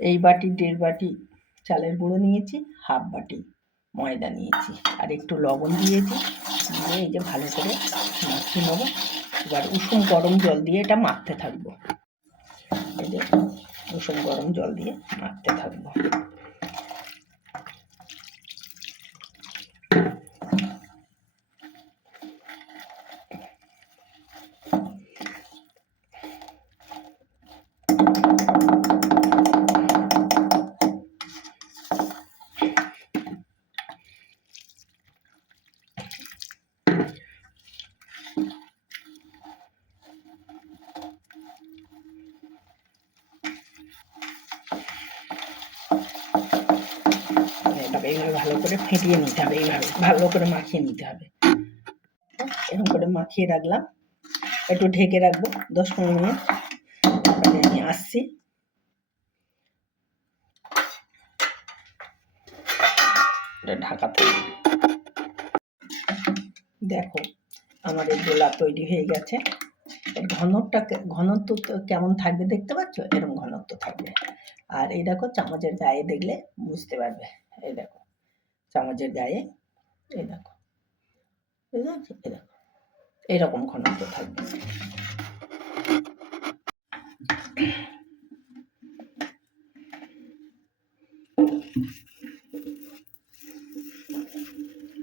এই বাটি, দেড় বাটি চালের গুঁড়ো নিয়েছি, হাফ বাটি ময়দা নিয়েছি আর একটু লবণ দিয়েছি। দিয়ে এই যে ভালো করে মাখিয়ে নেব। এবার উষুম গরম জল দিয়ে এটা মাখতে থাকব। এই যে উষুম গরম জল দিয়ে মাখতে থাকব। এটাকে এইভাবে ভালো করে ফেটিয়ে নিতে হবে, এইভাবে ভালো করে মাখিয়ে নিতে হবে। এরকম করে মাখিয়ে রাখলাম। একটু ঢেকে রাখব, দশ পনেরো মিনিট। আমি আসছি। ঢাকাতে। দেখো, আমার এই গোলা তৈরি হয়ে গেছে। এর ঘনত্বটা ঘনত্ব কেমন থাকবে দেখতে পাচ্ছ? এরকম ঘনত্ব থাকবে। আর এই দেখো, চামচের গায়ে দেখলে বুঝতে পারবে। এই দেখো, চামচের গায়ে, এই দেখো এই দেখো এই দেখো এইরকম ঘনত্ব থাকবে।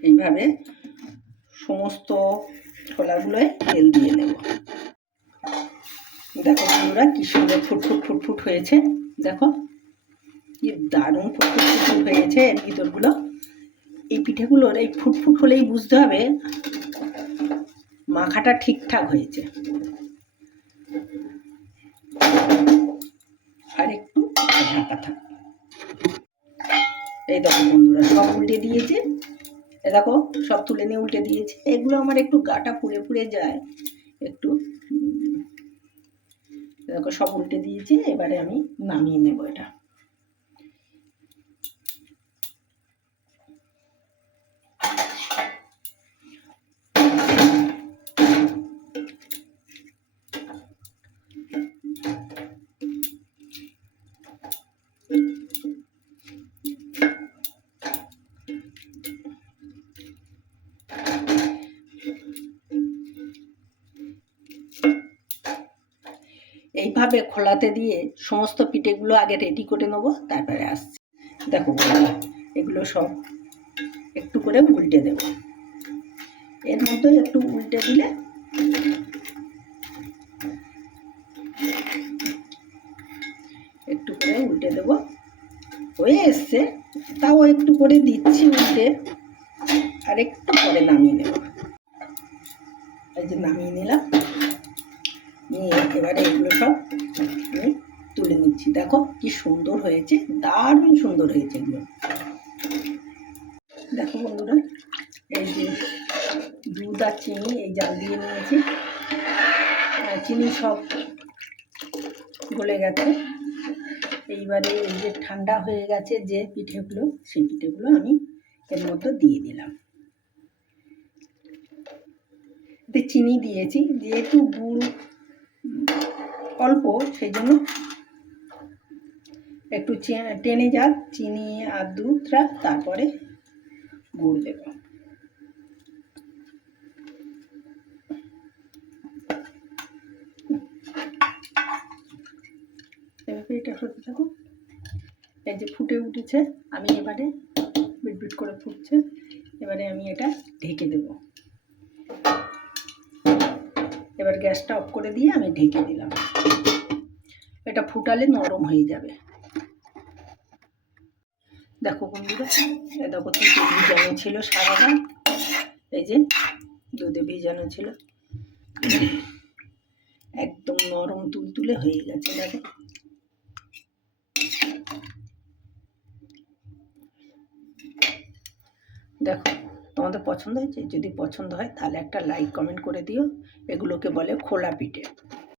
এইভাবে সমস্ত ছোলাগুলোয় তেল দিয়ে নেব। দেখো বন্ধুরা, কি সুন্দর ফুটফুট ফুটফুট হয়েছে। দেখো কি দারুণ ফুটফুট হয়েছে এর ভিতরগুলো। এই পিঠেগুলোর এই ফুটফুট হলেই বুঝতে হবে মাখাটা ঠিকঠাক হয়েছে। আর একটু ঢাকা থাক এই দেখো বন্ধুরা, সব উল্টে দিয়েছে। এ দেখো, সব তুলে নিয়ে উল্টে দিয়েছে। এগুলো আমার একটু গাটা পুড়ে পুড়ে যায়। একটু দেখো সব উল্টে দিয়েছে। এবারে আমি নামিয়ে নেব এটা। এইভাবে খোলাতে দিয়ে সমস্ত পিঠেগুলো আগে রেডি করে নেব, তারপরে আসছি। দেখো এগুলো সব একটু করে উল্টে দেব। এর মধ্যে একটু উল্টে দিলে একটু করে উল্টে দেব। হয়ে এসছে, তাও একটু করে দিচ্ছি উল্টে, আর একটু পরে নামিয়ে নেব। এই যে নামিয়ে নিলাম। নিয়ে এবারে এগুলো সব আমি তুলে নিচ্ছি। দেখো কি সুন্দর হয়েছে, দারুণ সুন্দর হয়েছে এগুলো। দেখো বন্ধুরা, এই যে দুধ আর চিনি এই জাল দিয়ে নিয়েছি। চিনি সব গলে গেছে। এইবারে এই যে ঠান্ডা হয়ে গেছে যে পিঠেগুলো, সেই পিঠেগুলো আমি এর মধ্যে দিয়ে দিলাম। চিনি দিয়েছি, যেহেতু গুড় অল্প সেই জন্য একটু টেনে যাক, চিনি আর দুধটা তারপরে গুড় দেব। এভাবে এটা হতে থাকো এই যে ফুটে উঠেছে, আমি এবারে বিট করে ফুটছে, এবারে আমি এটা ঢেকে দেবো। এবার গ্যাসটা অফ করে দিয়ে আমি ঢেকে দিলাম। এটা ফুটালে নরম হয়ে যাবে। দেখো বন্ধুরা, এ দেখো দুধে ভিজানো ছিল সারা রাত এই যে দুধে ভিজানো ছিল। একদম নরম তুলতুলে হয়ে গেছে, দেখো। দেখো তোমাদের পছন্দ হয়েছে, যদি পছন্দ হয় তাহলে একটা লাইক কমেন্ট করে দিও। এগুলোকে বলে খোলা পিঠে।